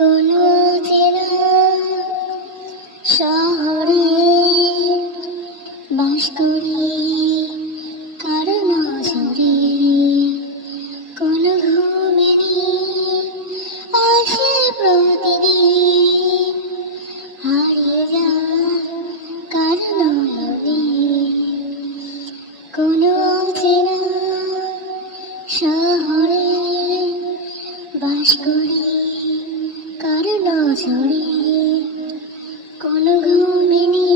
কোনো চেনা শহরে বাস করি, কারো নজরে কোনো ঘুমেনি আসে প্রতিদিন, হারিয়ে যায় কারো নয়নে। কোনো চেনা শহরে বাস করি, কারো নজরে কোনো ঘুমেনি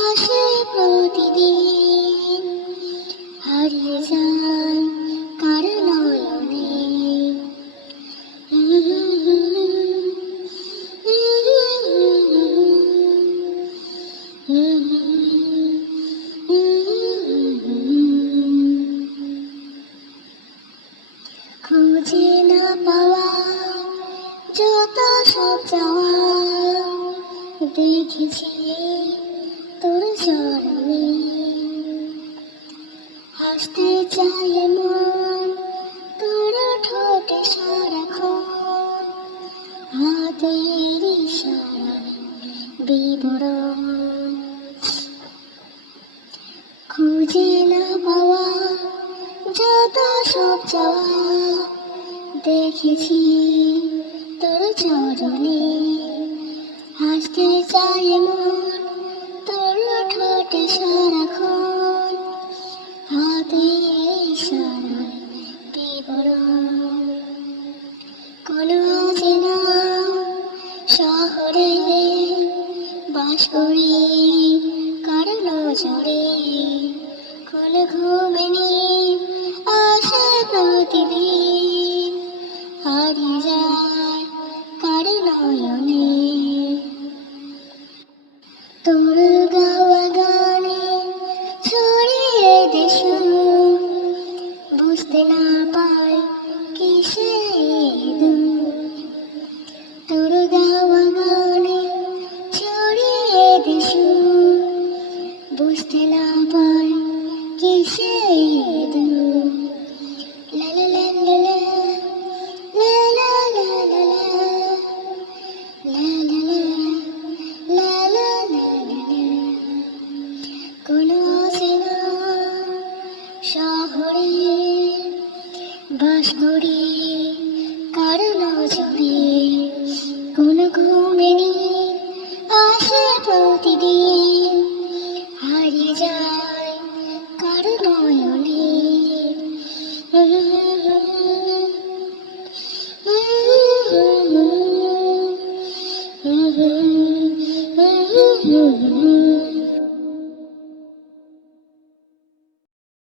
আসে প্রতিদিন, হারিয়ে যায় কারো নয়নে। খুঁজে না পাওয়া যত সব চাওয়া দেখেছি তোর চরণে। হাসতে চায় মন তোর ঠোঁটে সারাক্ষণ, হাতের ইশারায় বিবরণ। খুঁজে না পাওয়া যত সব চাওয়া দেখেছি তোর চরণে। হাসতে চায় মন তোর ঠোঁটে সারাক্ষণ, হাতে ইশারায় বিবরণ। কোনো চেনা শহরে বাস করি, কারো নজরে কোনো ঘুমেনি আসে প্রতিদিন, হারিয়ে যায় কারো নয়নে। তোর গাওয়া গানে ছড়িয়ে দেশ, বুঝতে না পায় কিসে দূর। তোর গাওয়া গানে ছড়িয়ে দেশ, বুঝতে না পায় কিসে দূর। লা লা লা লা লা, লা লা লা লা লা, লা লা লা, লা লা লা লা লা। কোনো চেনা শহরে বাস করি, কারো নজরে